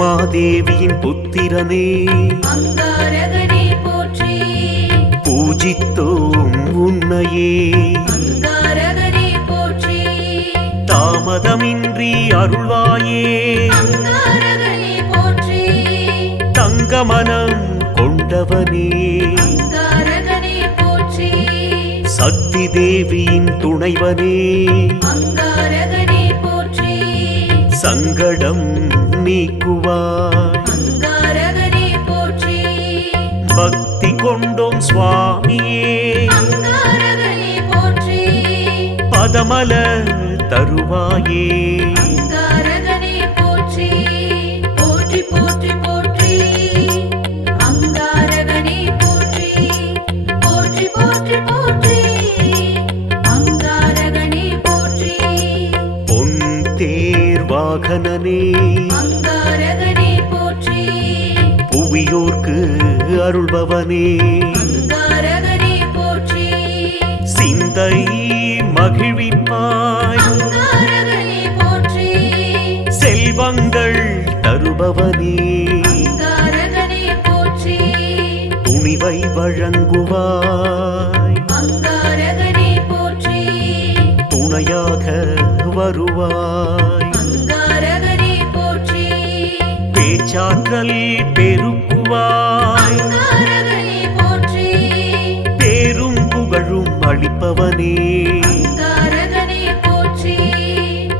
உமாதேவியின் புத்திரனே அங்காரகனே போற்றி. பூஜித்தோம் உன்னையே அங்காரகனே போற்றி. தாமதமின்றி அருள்வாயே அங்காரகனே போற்றி. தங்கமனம் கொண்டவனே அங்காரகனே போற்றி. சக்தி தேவியின் துணைவனே அங்காரகனே போற்றி. சங்கடம் நீக்குவாய் அங்காரகனே போற்றி. பக்தி கொண்டோம் சுவாமியே அங்காரகனே போற்றி. பதமலர் தருவாயே அங்காரகனே போற்றி. போற்றி போற்றி போற்றி. அங்காரகனே போற்றி. போற்றி போற்றி போற்றி. அங்காரகனே போற்றி. பொன் தேர் வாகனனே அங்காரகனே போற்றி. புவியோர்க்கு அருள்பவனே அங்காரகனே போற்றி. சிந்தை மகிழ்விப்பாய் அங்காரகனே போற்றி. செல்வங்கள் தருபவனே அங்காரகனே போற்றி. துணிவை வழங்குவாய் அங்காரகனே போற்றி. துணையாக வருவாய் அங்காரகனே போற்றி. பேச்சாற்றல் பெருக்குவாய் அங்காரகனே போற்றி. பேரும் புகழும் அளிப்பவனே அங்காரகனே போற்றி.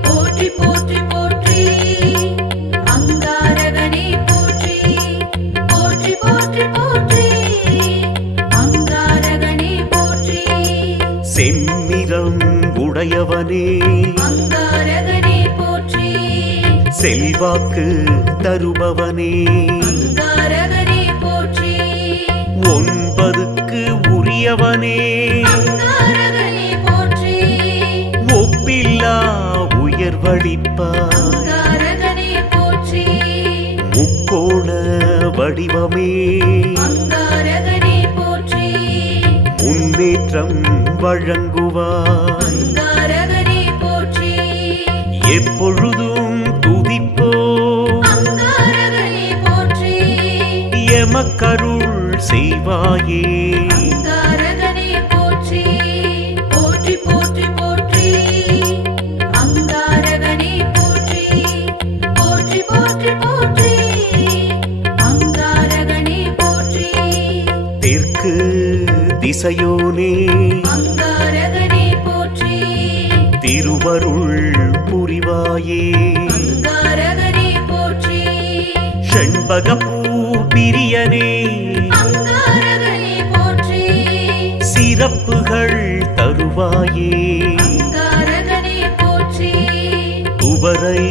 போற்றி போற்றி போற்றி. அங்காரகனே போற்றி. போற்றி போற்றி போற்றி. அங்காரகனே போற்றி. செம்மிரம் உடையவனே அங்காரகனே போற்றி. செல்வாக்கு தருபவனே அங்காரகனே போற்றி. 9க்கு உரியவனே அங்காரகனே போற்றி. ஒப்பில்லா உயர்வழிப்பாய் அங்காரகனே போற்றி. முக்கோண வடிவமே அங்காரகனே போற்றி. முன்னேற்றம் வழங்குவாய் அங்காரகனே போற்றி. எப்பொழுதும் துதிப்போ அங்காரகனே போற்றி. எமக்கருள் செய்வாயே அங்காரகனே போற்றி. போற்றி போற்றி போற்றி. அங்காரகனே போற்றி. போற்றி போற்றி போற்றி. அங்காரகனே போற்றி. தெற்கு திசையோனே அங்காரகனே போற்றி. திருவருள் புரிவாயே அங்காரகனே போற்றி. செண்பகப்பூ பிரியனே அங்காரகனே போற்றி. சிறப்புகள் தருவாயே அங்காரகனே போற்றி. துவரை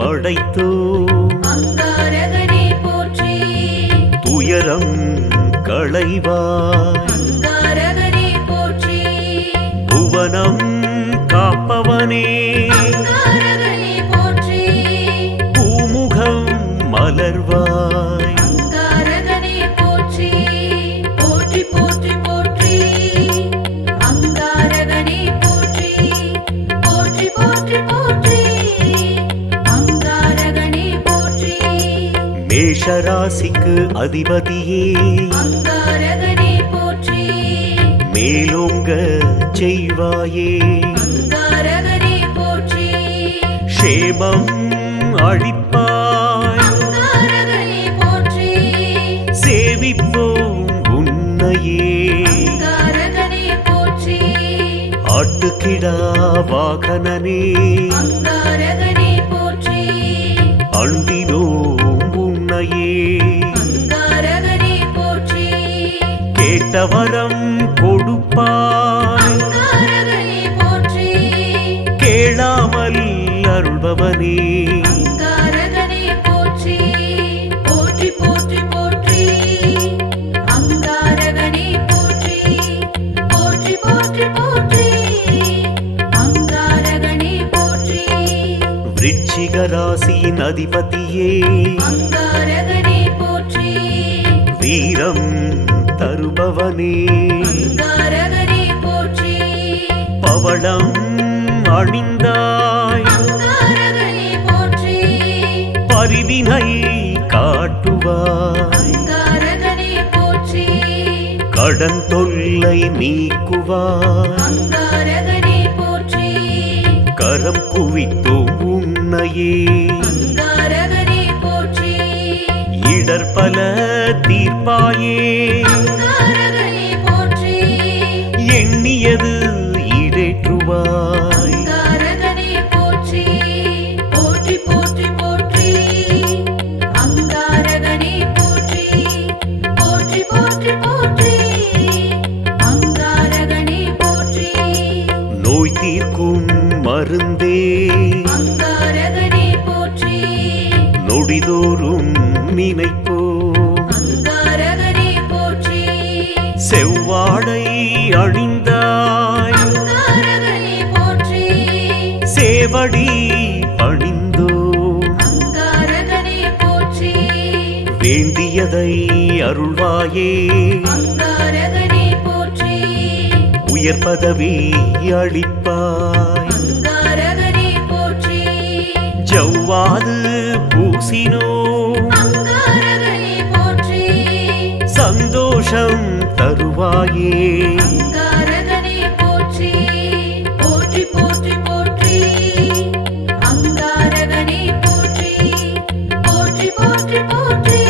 படைத்தோ அங்காரகனே போற்றி. துயரம் களைவாய் அங்காரகனே போற்றி. புவனம் காப்பவனே அங்காரகனே போற்றி. பூமுகம் மலர்வாய் அங்காரகனே போற்றி. போற்றி போற்றி போற்றி. அங்காரகனே போற்றி. போற்றி போற்றி போற்றி. அங்காரகனே போற்றி. மேஷராசிக்கு அதிபதியே அங்காரகனே போற்றி. மேலோங்க செய்வாயே அங்காரகனே போற்றி. க்ஷேமம் அளிப்பாய் அங்காரகனே போற்றி. சேவிப்போம் உன்னையே அங்காரகனே போற்றி. ஆட்டுக்கிடா வாகனனே அங்காரகனே போற்றி. அண்டினோம் உன்னையே அங்காரகனே போற்றி. கேட்டவரம் கொடுப்பாய் அங்காரகனே போற்றி. கேளாமல் அருள்பவனே அங்காரகனே போற்றி. போற்றி போற்றி போற்றி. அங்காரகனே போற்றி. போற்றி போற்றி போற்றி. அங்காரகனே போற்றி. விருச்சிக ராசியின் அதிபதியே அங்காரகனே போற்றி. வீரம் தருபவனே அங்காரகனே போற்றி. பவளம் அணிந்தாய் அங்காரகனே போற்றி. பரிவினை அருள்வாய் அங்காரகனே போற்றி கடன் தொல்லை நீக்குவாய் அங்காரகனே போற்றி கரம் குவித்தோம் உன்னையே அங்காரகனே போற்றி இடர்பல தீர்ப்பாயே அங்காரகனே போற்றி எண்ணியது ஈடேற்றுவாய் அங்காரகனே போற்றி போற்றி போற்றி போற்றி அங்காரகனே போற்றி போற்றி போற்றி போற்றி அங்காரகனே போற்றி நோய் தீர்க்கும் மருந்தே அங்காரகனே போற்றி நொடிதோறும் நினைப்போம் அங்காரகனே போற்றி செவ்வாடை அணிந்தாய் அங்காரகனே போற்றி சேவடி பணிந்தோம் அங்காரகனே போற்றி வேண்டியதை அருள்வாயே அங்காரகனே போற்றி உயர் பதவி அளிப்பாய் அங்காரகனே போற்றி ஜவ்வாது பூசினோம் அங்காரகனே போற்றி சந்தோஷம் தருவாயே அங்காரகனே போற்றி போற்றி போற்றி போற்றி அங்காரகனே போற்றி போற்றி போற்றி போற்றி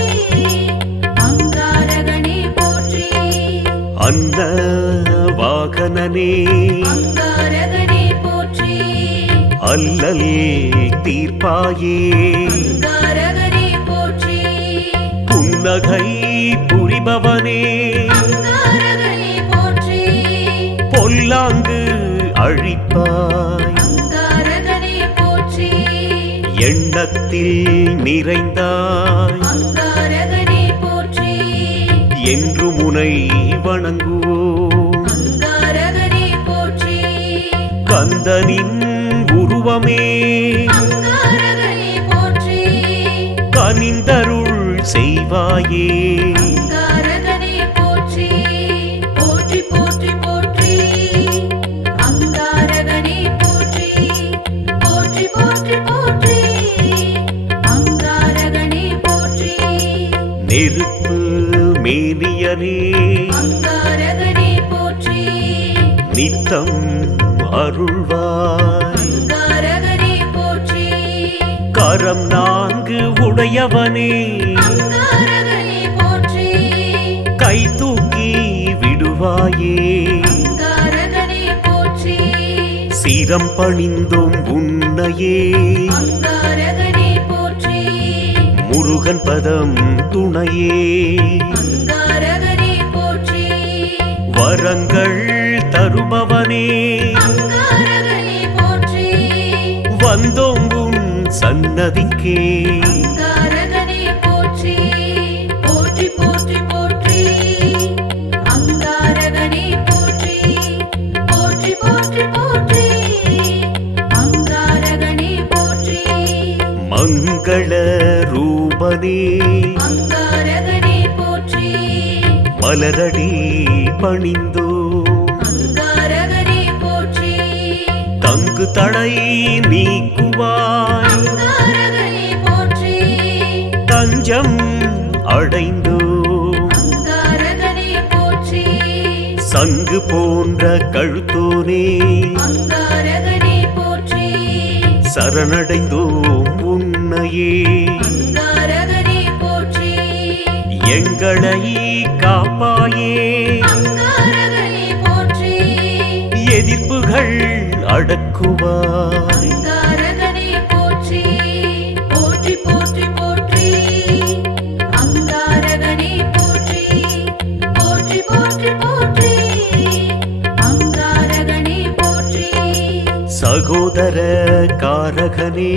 அங்காரகனே போற்றி அன்ன வாகனனே அங்காரகனே போற்றி அல்லல் தீர்ப்பாயே அங்காரகனே போற்றி புன்னகை புரிபவனே அங்காரகனே போற்றி பொல்லாங்கு அழிப்பாய் அங்காரகனே போற்றி எண்ணத்தில் நிறைந்தாய் அங்காரகனே போற்றி என்று முனை வணங்குவோம் அங்காரகனே போற்றி கந்தனின் உருவமே அங்காரகனே போற்றி கனிந்தருள் செய்வாயே அங்காரகனே போற்றி போற்றி போற்றி போற்றி அங்காரகனே போற்றி போற்றி போற்றி போற்றி அங்காரகனே போற்றி நெருப்பு மேனியனே அங்காரகனே போற்றி நித்தம் அருள்வாய் அங்காரகனே போற்றி கரம் நான்கு உடையவனே அங்காரகனே போற்றி கை தூக்கி விடுவாயே அங்காரகனே போற்றி சிரம் பணிந்தோம் உன்னையே அங்காரகனே போற்றி முருகன் பதம் துணையே அங்காரகனே போற்றி வரங்கள் தருபவனே அங்காரகனே போற்றி வந்தோம் உன் சன்னதிக்கே அங்காரகனே போற்றி போற்றி போற்றி போற்றி அங்காரகனே போற்றி போற்றி போற்றி போற்றி அங்காரகனே போற்றி மங்கள ரூபனே அங்காரகனே போற்றி மலரடி பணிந்தோ அங்காரகனே போற்றி தங்கு தடை நீக்குவாய் அங்காரகனே போற்றி தஞ்சம் அடைந்தோ அங்காரகனே போற்றி சங்கு போன்ற கழுத்தோனே அங்காரகனே போற்றி சரணடைந்தோம் உன்னையே அங்காரகனே போற்றி எங்களை காப்பாயே அங்காரகனே போற்றி எதிர்ப்புகள் அடக்குவாய் அங்காரகனே போற்றி போற்றி போற்றி போற்றி அங்காரகனே போற்றி போற்றி போற்றி போற்றி அங்காரகனே போற்றி சகோதர காரகனே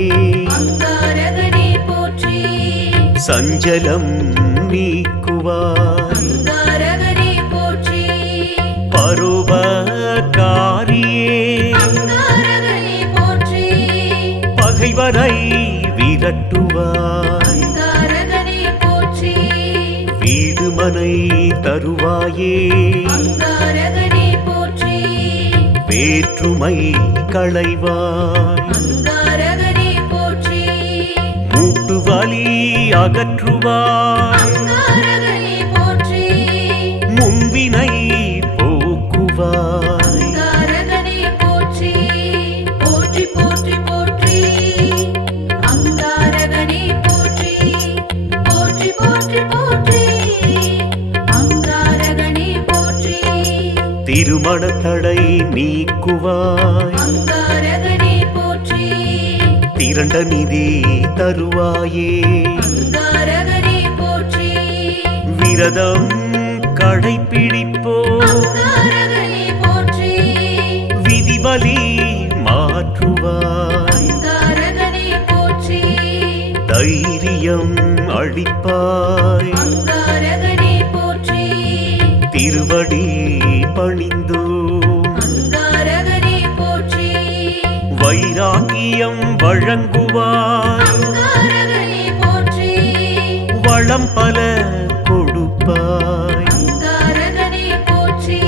அங்காரகனே போற்றி சஞ்சலம் நீக்குவாய் அங்காரகனே போற்றி பரோபகாரியே அங்காரகனே போற்றி பகைவரை விரட்டுவாய் அங்காரகனே போற்றி வீடு மனை தருவாயே அங்காரகனே போற்றி வேற்றுமை களைவாய் அங்காரகனே போற்றி மூட்டு வலி அகற்றுவாய் அங்காரகனே போற்றி முன்வினை போக்குவாய் அங்காரகனே போற்றி போற்றி போற்றி போற்றி அங்காரகனே போற்றி போற்றி போற்றி போற்றி அங்காரகனே போற்றி திருமண தடை நீக்குவாய் அங்காரகனே போற்றி திரண்ட நிதி தருவாயே அங்காரகனே போற்றி விரதம் கடைப்பிடிப்போ அங்காரகனே போற்றி விதிவலி மாற்றுவாய் அங்காரகனே போற்றி தைரியம் அளிப்பாய் அங்காரகனே போற்றி திருவடி பணிந்தோ அங்காரகனே போற்றி வைராகியம் வழங்குவாய் அங்காரகனே போற்றி வளம் பல கொடுப்பாய் அங்காரகனே போற்றி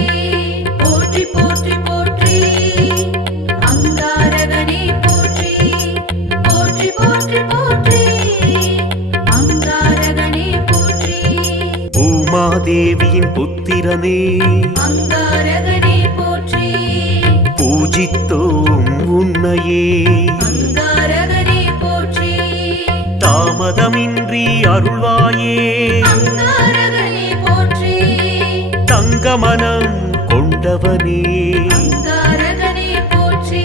போற்றி போற்றி போற்றி அங்காரகனே போற்றி போற்றி போற்றி போற்றி அங்காரகனே போற்றி பூமாதேவியின் புத்திரனே அங்காரகனே போற்றி பூஜித்தோம் உன்னையே அங்காரகனே போற்றி தாமதமின்றி அருள்வாயே அங்காரகனே போற்றி தங்கமனம் கொண்டவனே அங்காரகனே போற்றி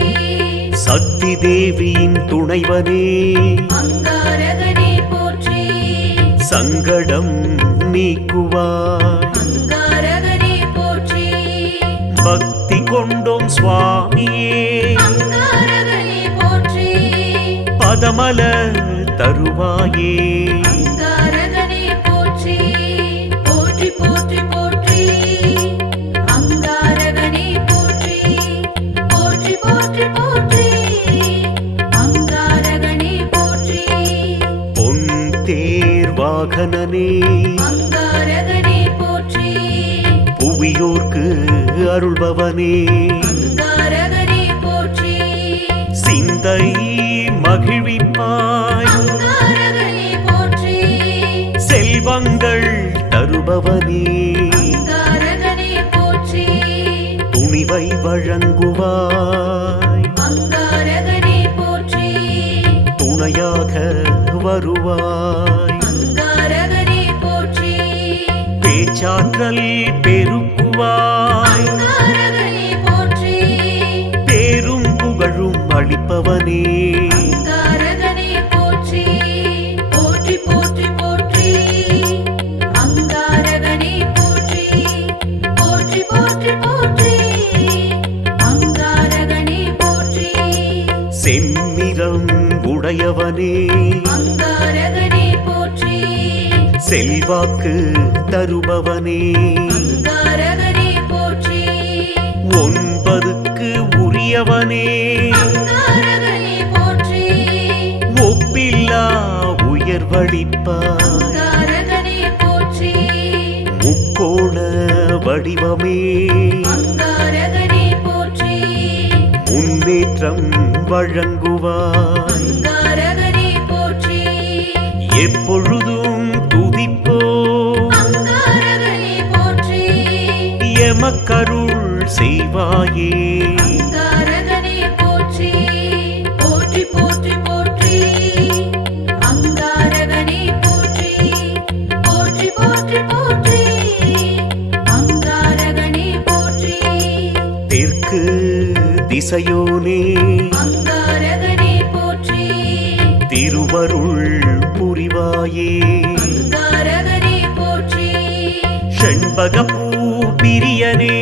சக்தி தேவியின் துணைவனே அங்காரகனே போற்றி சங்கடம் நீக்குவாய் அங்காரகனே போற்றி பக்தி கொண்டோம் சுவாமியே அங்காரகனே போற்றி பதமல தருவாயே அங்காரகனே போற்றி போற்றி போற்றி போற்றி அங்காரகனே போற்றி போற்றி போற்றி போற்றி அங்காரகனே போற்றி பொன் தேர் வாகனனே அங்காரகனே போற்றி புவியோர்க்கு அருள்பவனே அங்காரகனே போற்றி சிந்தை மகிழ்விப்பாய் அங்காரகனே போற்றி செல்வங்கள் தருபவனே அங்காரகனே போற்றி துணிவை வழங்குவாய் அங்காரகனே போற்றி துணையாக வருவாய் அங்காரகனே போற்றி பேச்சாற்றல் பெருக்குவாய் அங்காரகனே போற்றி பேரும் புகழும் அளிப்பவனே அங்காரகனே போற்றி போற்றி போற்றி போற்றி அங்காரகனே போற்றி போற்றி போற்றி போற்றி அங்காரகனே போற்றி செம்மிரம் உடையவனே அங்காரகனே போற்றி செல்வாக்கு தருபவனே அங்காரகனே போற்றி 9க்கு உரியவனே அங்காரகனே போற்றி ஒப்பில்லா உயர்வளிப்பாய் அங்காரகனே போற்றி முக்கோண வடிவமே அங்காரகனே போற்றி முன்னேற்றம் வழங்குவாய் அங்காரகனே போற்றி எப்பொழுதும் துதிப்போ அங்காரகனே போற்றி எமக்கருள் செய்வாயே அங்காரகனே போற்றி போற்றி போற்றி போற்றி அங்காரகனே போற்றி போற்றி போற்றி போற்றி அங்காரகனே போற்றி தெற்கு திசையோனே அங்காரகனே போற்றி திருவருள் புரிவாயே அங்காரகனே போற்றி செண்பகப்பூ பிரியனே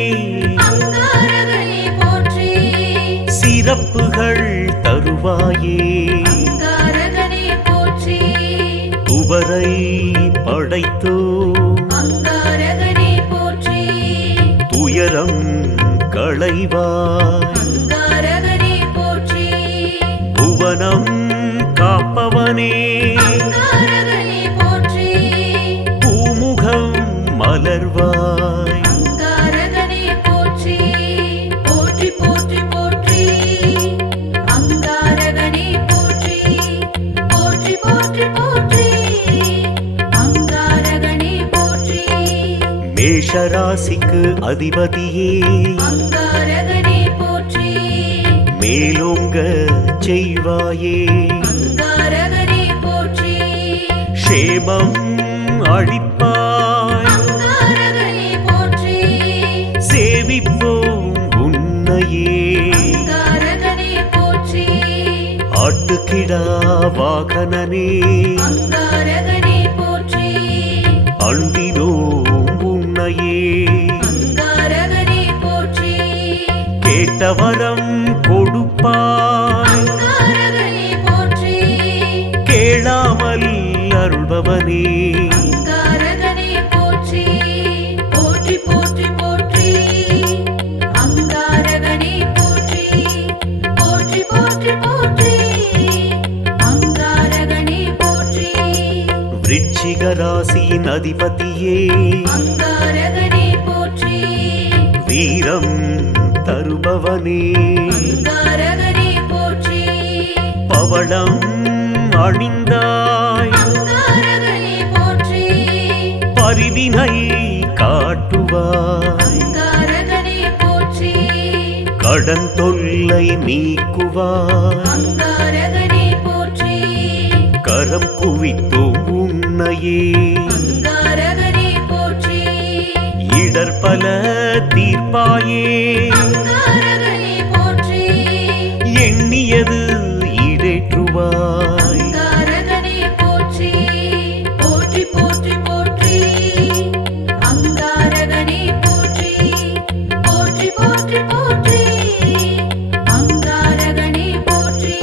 அங்காரகனே போற்றி சிறப்புகள் தருவாயே அங்காரகனே போற்றி துவரை படைத்தோ அங்காரகனே போற்றி துயரம் களைவாய் அங்காரகனே போற்றி புவனம் காப்பவனே அங்காரகனே போற்றி பூமுகம் மலர்வாய் அங்காரகனே போற்றி போற்றி போற்றி போற்றி அங்காரகனே போற்றி போற்றி போற்றி போற்றி ராசிக்கு அதிபதியே அங்காரகனே போற்றி மேலோங்க செய்வாயே அங்காரகனே போற்றி க்ஷேமம் அளிப்பாய் அங்காரகனே போற்றி சேவிப்போம் உன்னையே அங்காரகனே போற்றி ஆட்டுக்கிடா வாகனனே அங்காரகனே போற்றி அண்டினோம் உன்னையே அங்காரகனே போற்றி கேட்டவரம் கொடுப்பாய் அங்காரகனே போற்றி கேளாமல் அருள்பவனே அங்காரகனே போற்றி போற்றி போற்றி போற்றி அங்காரகனே போற்றி போற்றி போற்றி போற்றி அங்காரகனே போற்றி விருச்சிக ராசியின் அதிபதியே அங்காரகனே போற்றி வீரம் தருபவனே அங்காரகனே போற்றி பவளம் அணிந்தாய் அங்காரகனே போற்றி பரிவினை காட்டுவாய் அங்காரகனே போற்றி கடன் தொல்லை நீக்குவாய் அங்காரகனே போற்றி கரம் குவித்தோம் உன்னையே அங்காரகனே போற்றி இடர்பல தீர்ப்பாயே அங்காரகனே போற்றி எண்ணியது ஈடேற்றுவாய் அங்காரகனே போற்றி போற்றி போற்றி போற்றி அங்காரகனே போற்றி போற்றி போற்றி போற்றி அங்காரகனே போற்றி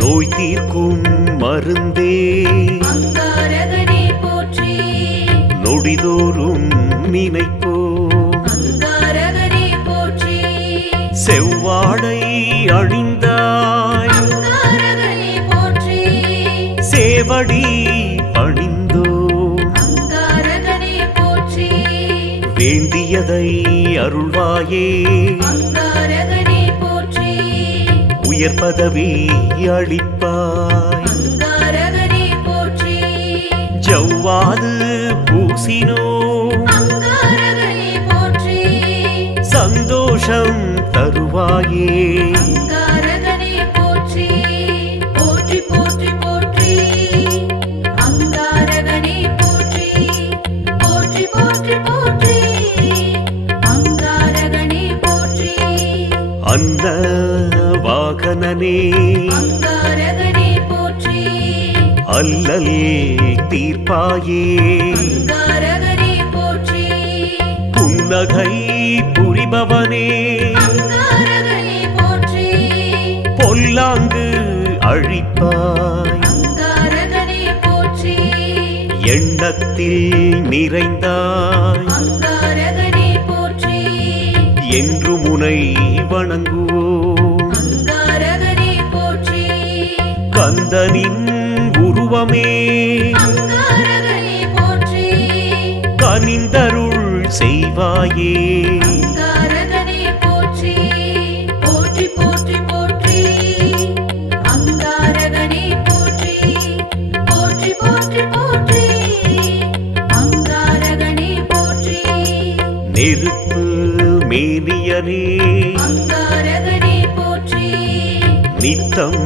நோய் தீர்க்கும் மருந்தே அங்காரகனே போற்றி நொடிதோறும் நினைப்போ அங்காரகனே போற்றி செவ்வாடை அணிந்தாய் அங்காரகனே போற்றி சேவடி பணிந்தோ அங்காரகனே போற்றி வேண்டியதை அருள்வாயே அங்காரகனே போற்றி உயர் பதவி அளிப்பாய் அங்காரகனே போற்றி ஜவ்வாது பூசினோ அங்காரகனே போற்றி சந்தோஷம் தருவாயே அங்காரகனே போற்றி போற்றி போற்றி போற்றி அங்காரகனே போற்றி போற்றி போற்றி போற்றி அங்காரகனே போற்றி அன்ன வாகனனே அங்காரகனே போற்றி அல்லல் தீர்ப்பாயே அங்காரகனே போற்றி புன்னகை புரிபவனே அங்காரகனே போற்றி பொல்லாங்கு அழிப்பாய் அங்காரகனே போற்றி எண்ணத்தில் நிறைந்தாய் அங்காரகனே போற்றி என்று முனை வணங்குவோம் அங்காரகனே போற்றி கந்தனின் உருவமே அங்காரகனே போற்றி கனிந்தருள் செய்வாயே அங்காரகனே போற்றி போற்றி போற்றி போற்றி அங்காரகனே போற்றி போற்றி போற்றி போற்றி அங்காரகனே போற்றி நெருப்பு மேனியனே அங்காரகனே போற்றி நித்தம்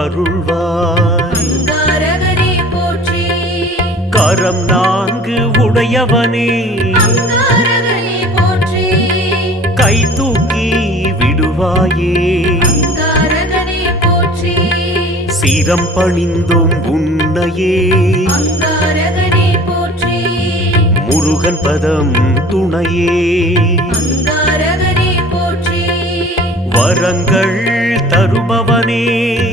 அருள்வாய் அங்காரகனே போற்றி கரம் நான்கு உடையவனே அங்காரகனே போற்றி கை தூக்கி விடுவாயே அங்காரகனே போற்றி சிரம் பணிந்தோம் உன்னையே அங்காரகனே போற்றி முருகன் பதம் துணையே அங்காரகனே போற்றி வரங்கள் தருபவனே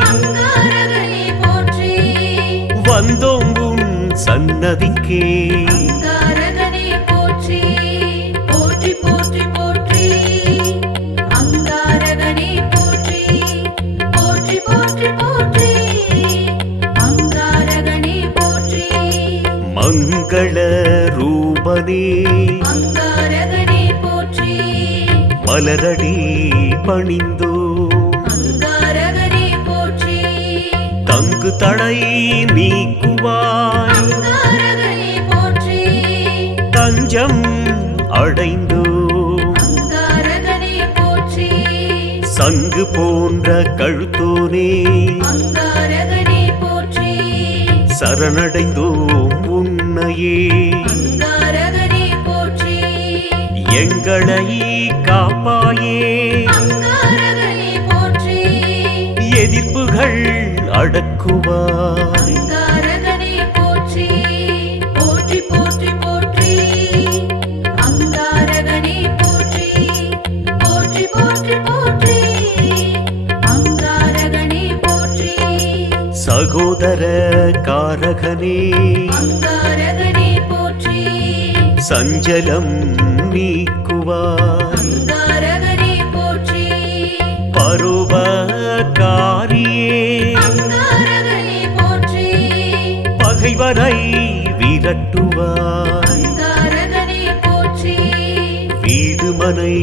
அங்காரகனே போற்றி வந்தோம் உன் சன்னதிக்கே அங்காரகனே போற்றி போற்றி போற்றி போற்றி அங்காரகனே போற்றி போற்றி போற்றி போற்றி அங்காரகனே போற்றி மங்கள ரூபனே அங்காரகனே போற்றி மலரடி பணிந்தோ அங்காரகனே போற்றி தங்கு தடை நீக்குவாய் அங்காரகனே போற்றி தஞ்சம் அடைந்தோம். அங்காரகனே போற்றி சங்கு போன்ற கழுத்தோனே அங்காரகனே போற்றி சரணடைந்தோம் உன்னையே. அங்காரகனே போற்றி எங்களை காப்பாயே, அங்காரகனே போற்றி எதிர்ப்புகள் அடக்குவாய். அங்காரகனே போற்றி போற்றி போற்றி போற்றி அங்காரகனே போற்றி போற்றி போற்றி போற்றி அங்காரகனே போற்றி சகோதர காரகனே அங்காரகனே போற்றி சஞ்சலம் நீக்குவாய். அங்காரகனே போற்றி பரோபகாரியே அங்காரகனே போற்றி பகைவரை விரட்டுவாய். அங்காரகனே போற்றி வீடுமனை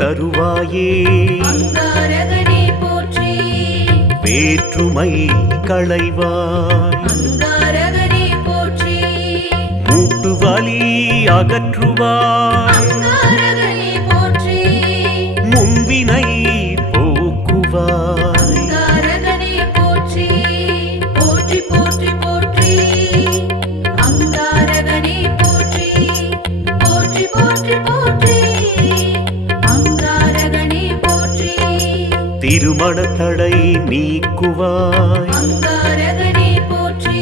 தருவாயே, அங்காரகனே போற்றி வேற்றுமை களைவாய். அங்காரகனே போற்றி மூட்டு வலி அகற்றுவாய். அங்காரகனே போற்றி முன்வினை போக்குவாய். அங்காரகனே போற்றி போற்றி போற்றி போற்றி அங்காரகனே போற்றி போற்றி போற்றி போற்றி அங்காரகனே போற்றி திருமண தடை நீக்குவாய். அங்காரகனே போற்றி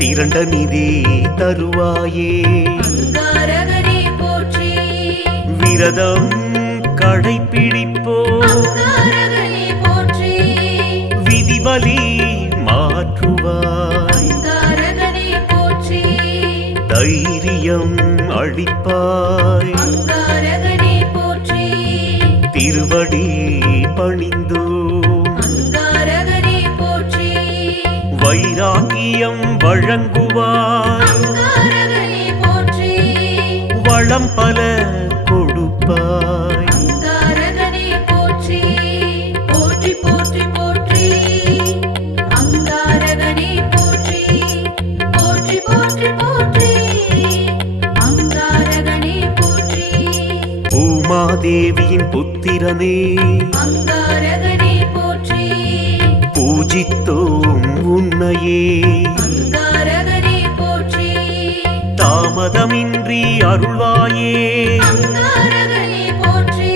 திரண்ட நிதி தருவாயே, அங்காரகனே போற்றி விரதம் கடைப்பிடிப்போ, அங்காரகனே போற்றி விதிவலி மாற்றுவாய். அங்காரகனே போற்றி தைரியம் அளிப்பாய். அங்காரகனே போற்றி திருவடி பணிந்தோம். அங்காரகனே போற்றி வைராகியம் வழங்குவாய். அங்காரகனே போற்றி வளம் பல கொடுப்பாய். அங்காரகனே போற்றி போற்றி போற்றி போற்றி அங்காரகனே போற்றி போற்றி போற்றி போற்றி அங்காரகனே போற்றி பூமாதேவியின் புத்திரனே அங்காரகனே போற்றி பூஜித்தோம் உன்னையே. அங்காரகனே போற்றி தாமதமின்றி அருள்வாயே, அங்காரகனே போற்றி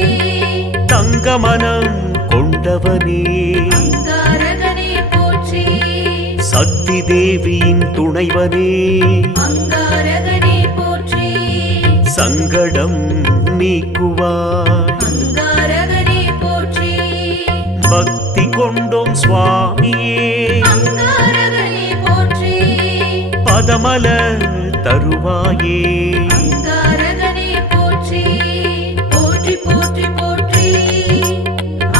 தங்கமனம் கொண்டவனே. அங்காரகனே போற்றி சக்தி தேவியின் துணைவனே, அங்காரகனே போற்றி சங்கடம் நீக்குவாய். அங்காரகனே போற்றி பக்தி கொண்டோம் சுவாமியே, அங்காரகனே போற்றி பதமல தருவாயே. அங்காரகனே போற்றி போற்றி போற்றி போற்றி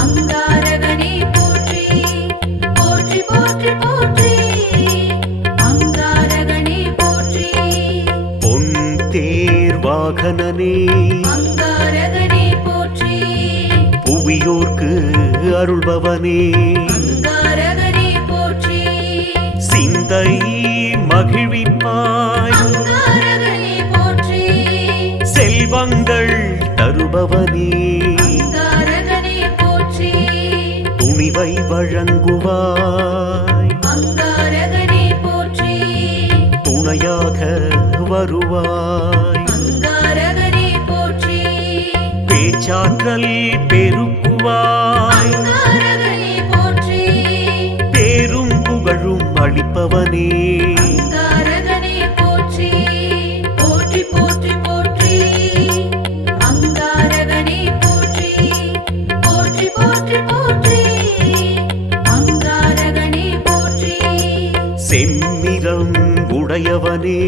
அங்காரகனே போற்றி போற்றி போற்றி போற்றி அங்காரகனே போற்றி பொன் தேர் வாகனனே, அங்காரகனே போற்றி புவியோர்க்கு அருள்பவனே. அங்காரகனே போற்றி சிந்தை மகிழ்விப்பாய். அங்காரகனே போற்றி செல்வங்கள் தருபவனே, அங்காரகனே போற்றி துணிவை வழங்குவாய். அங்காரகனே போற்றி துணையாக வருவாய். அங்காரகனே போற்றி பேச்சாற்றல் பெருக்குவாய். அங்காரகனே போற்றி பேரும் புகழும் அளிப்பவனே. அங்காரகனே போற்றி போற்றி போற்றி போற்றி அங்காரகனே போற்றி போற்றி போற்றி போற்றி அங்காரகனே போற்றி செம்மிரம் உடையவனே,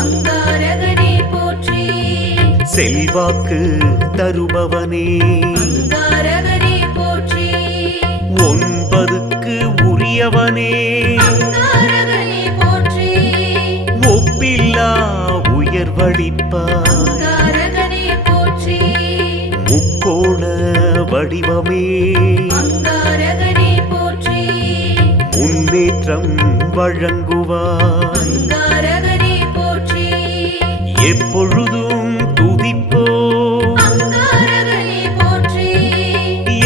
அங்காரகனே போற்றி செல்வாக்கு தருபவனே. அங்காரகனே போற்றி 9க்கு உரியவனே, அங்காரகனே போற்றி ஒப்பில்லா உயர்வளிப்பாய். அங்காரகனே போற்றி முக்கோண வடிவமே, அங்காரகனே போற்றி முன்னேற்றம் வழங்குவாய். அங்காரகனே போற்றி எப்பொழுதும் துதிப்போ,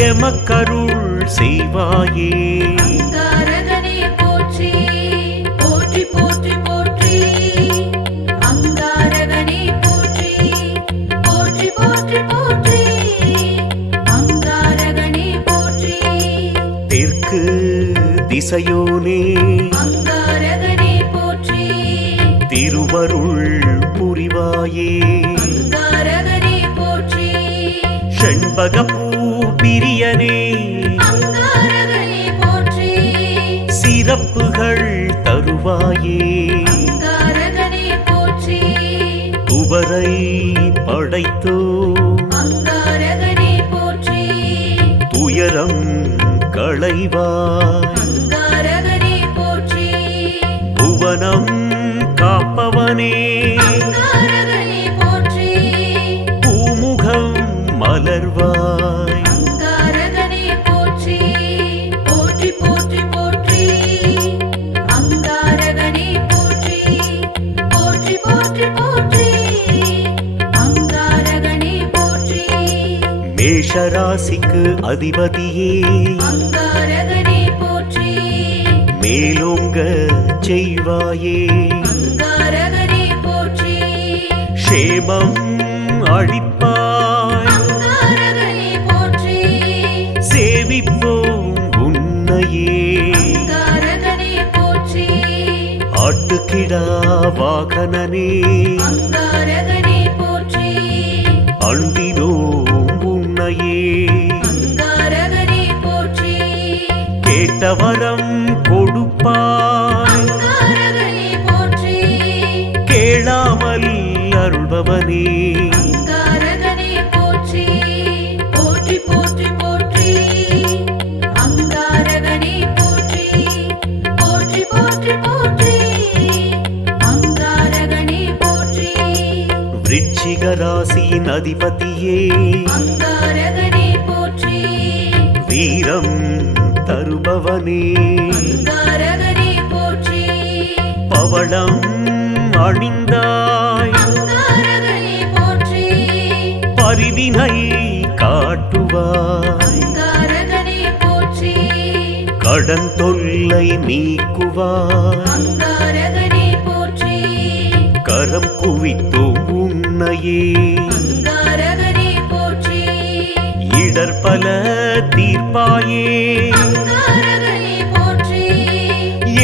எமக்கருள் செய்வாயே. அங்காரகனே போற்றி போற்றி போற்றி போற்றி அங்காரகனே போற்றி போற்றி போற்றி போற்றி அங்காரகனே போற்றி தெற்கு திசையோனே அங்காரகனே போற்றி திருவருள் புரிவாயே. அங்காரகனே போற்றி செண்பகப்பூ பிரியனே அங்காரகனே போற்றி சிறப்புகள் தருவாயே. அங்காரகனே போற்றி துவரை படைத்தோ அங்காரகனே போற்றி துயரம் களைவாய். அங்காரகனே போற்றி புவனம் காப்பவனே அங்காரகனே போற்றி பூமுகம் மலர்வாய். அங்காரகனே போற்றி போற்றி போற்றி போற்றி அங்காரகனே போற்றி போற்றி போற்றி போற்றி அங்காரகனே போற்றி மேஷராசிக்கு அதிபதியே அங்காரகனே போற்றி மேலோங்க செய்வாயே. அங்காரகனே போற்றி க்ஷேமம் அளிப்பாய். அங்காரகனே போற்றி சேவிப்போம் உன்னையே. அங்காரகனே போற்றி ஆட்டுக்கிடா வாகனனே அங்காரகனே போற்றி அண்டினோம் உன்னையே. அங்காரகனே போற்றி கேட்டவரம் கொடுப்பாய். அங்காரகனே போற்றி கேளாமல் அருள்பவனே அங்காரகனே போற்றி போற்றி போற்றி போற்றி அங்காரகனே போற்றி போற்றி போற்றி போற்றி அங்காரகனே போற்றி விருச்சிக ராசியின் அதிபதியே அங்காரகனே போற்றி வீரம் தருபவனே. அங்காரகனே போற்றி பவளம் அணிந்தாய். அங்காரகனே போற்றி பரிவினை காட்டுவாய். அங்காரகனே போற்றி கடன் தொல்லை நீக்குவாய். அங்காரகனே போற்றி கரம் குவித்தோம் உன்னையே. அங்காரகனே போற்றி இடர் பல தீர்ப்பாயே. அங்காரகனே போற்றி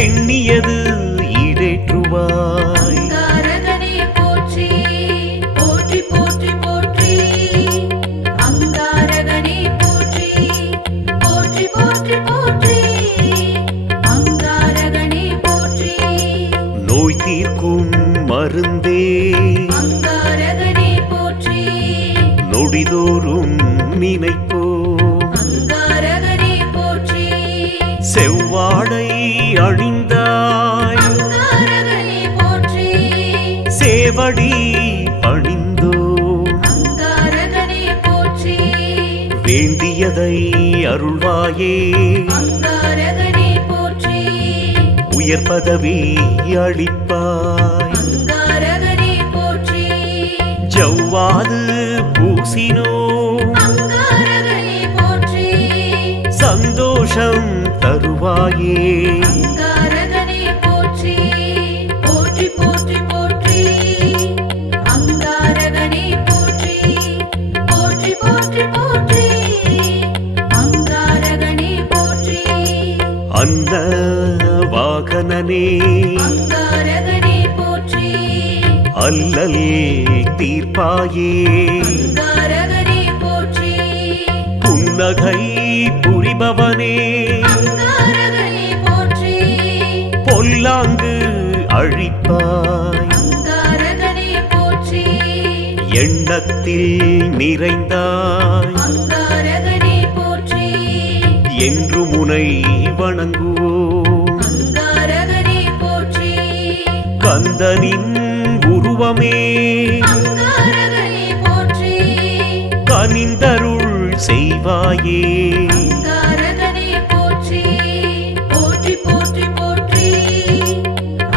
எண்ணியது ஈடேற்றுவாய். அங்காரகனே போற்றி போற்றி போற்றி போற்றி அங்காரகனே போற்றி போற்றி போற்றி போற்றி அங்காரகனே போற்றி நோய் தீர்க்கும் மருந்தே அங்காரகனே போற்றி நொடிதோறும் நினைப்போ. அங்காரகனே போற்றி செவ்வாடை அணிந்தாய். அங்காரகனே போற்றி சேவடி பணிந்தோ. அங்காரகனே போற்றி வேண்டியதை அருள்வாயே. அங்காரகனே போற்றி உயர் பதவி அளிப்பாய். அங்காரகனே போற்றி ஜவ்வாது பூசினோ அங்காரகனே போற்றி சந்தோஷம் தருவாயே. அங்காரகனே போற்றி போற்றி போற்றி போற்றி அங்காரகனே போற்றி போற்றி போற்றி போற்றி அங்காரகனே போற்றி அன்ன வாகனனே அங்காரகனே போற்றி அல்லல் தீர்ப்பாயே. அங்காரகனே போற்றி புன்னகை புரிபவனே அங்காரகனே போற்றி பொல்லாங்கு அழிப்பாய். அங்காரகனே போற்றி எண்ணத்தில் நிறைந்தாய். அங்காரகனே போற்றி என்று முனை வணங்குவோம். அங்காரகனே போற்றி கந்தனின் உருவமே அங்காரகனே போற்றி கனிந்தருள் செய்வாயே. அங்காரகனே போற்றி போற்றி போற்றி போற்றி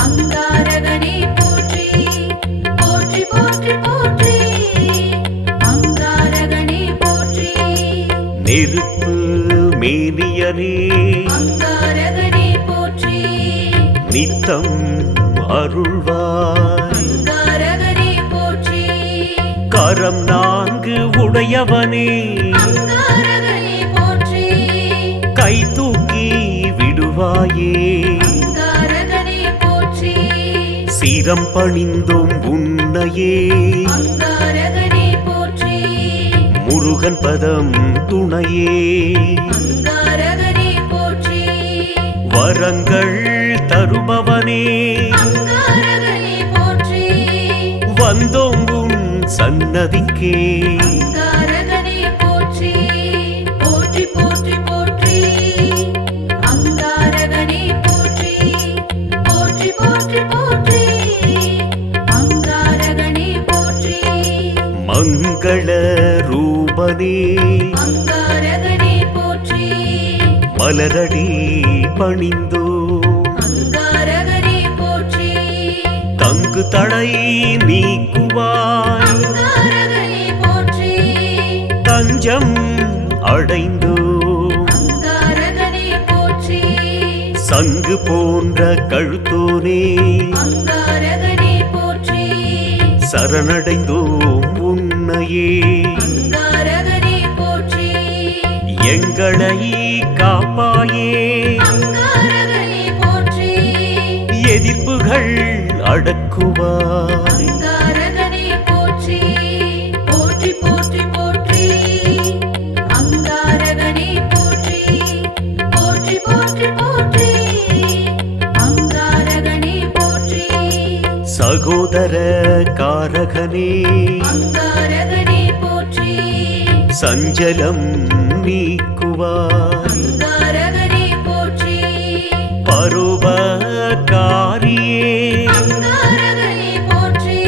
அங்காரகனே போற்றி போற்றி போற்றி போற்றி அங்காரகனே போற்றி நெருப்பு மேனியனே அங்காரகனே போற்றி நித்தம் அருள்வாய் அங்காரகனே போற்றி கரம் நான்கு உடையவனே அங்காரகனே போற்றி கை தூக்கி விடுவாயே அங்காரகனே போற்றி சிரம் பணிந்தோம் உன்னையே அங்காரகனே போற்றி முருகன் பதம் துணையே அங்காரகனே போற்றி வரங்கள் தருபவனே அங்காரகனே போற்றி வந்தோம் உன் சன்னதிக்கே அங்காரகனே போற்றி போற்றி போற்றி போற்றி அங்காரகனே போற்றி போற்றி போற்றி போற்றி அங்காரகனே போற்றி மங்கள ரூபனே அங்காரகனே போற்றி மலரடி பணிந்தோ அங்காரகனே போற்றி தங்கு தடை நீக்குவாய் அங்காரகனே போற்றி தஞ்சம் அடைந்தோ அங்காரகனே போற்றி சங்கு போன்ற கழுத்தோனே அங்காரகனே போற்றி சரணடைந்தோம் உன்னையே அங்காரகனே போற்றி எங்களை காப்பாயே அங்காரகனே போற்றி எதிர்ப்புகள் அடக்குவாய் அங்காரகனே போற்றி போற்றி போற்றி போற்றி அங்காரகனே போற்றி போற்றி போற்றி போற்றி அங்காரகனே போற்றி சகோதர காரகனே அங்காரகனே போற்றி சஞ்சலம் நீக்குவாய் அங்காரகனே போற்றி பருவகாரியே அங்காரகனே போற்றி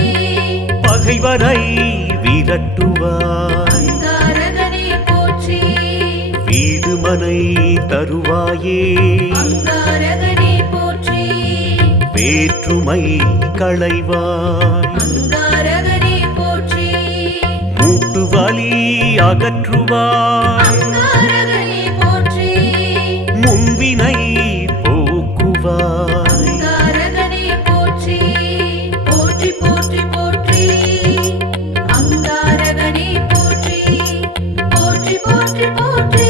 பகைவரை விரட்டுவாய் அங்காரகனே போற்றி வீடுமனை தருவாயே அங்காரகனே போற்றி வேற்றுமை களைவாய் அங்காரகனே போற்றி மூட்டு வலி அகற்றுவாய் அங்காரகனே போற்றி முன்வினை போக்குவாய் அங்காரகனே போற்றி போற்றி போற்றி போற்றி அங்காரகனே போற்றி போற்றி போற்றி போற்றி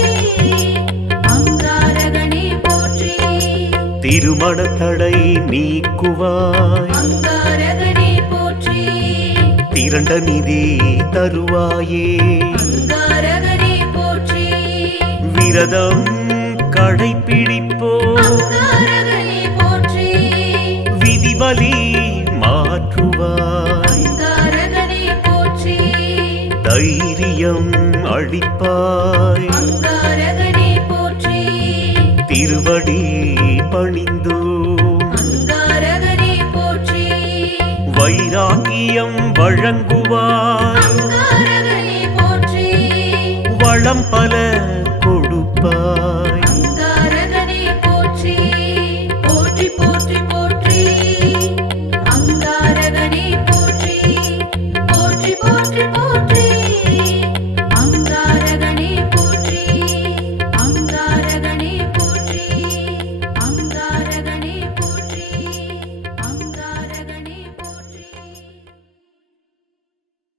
அங்காரகனே போற்றி திருமண தடை நீக்குவாய் அங்காரகனே போற்றி திரண்ட நிதி தருவாயே அங்காரகனே போற்றி விரதம் கடைப்பிடிப்போ அங்காரகனே போற்றி விதிவலி மாற்றுவாய் அங்காரகனே போற்றி தைரியம் அளிப்பாய்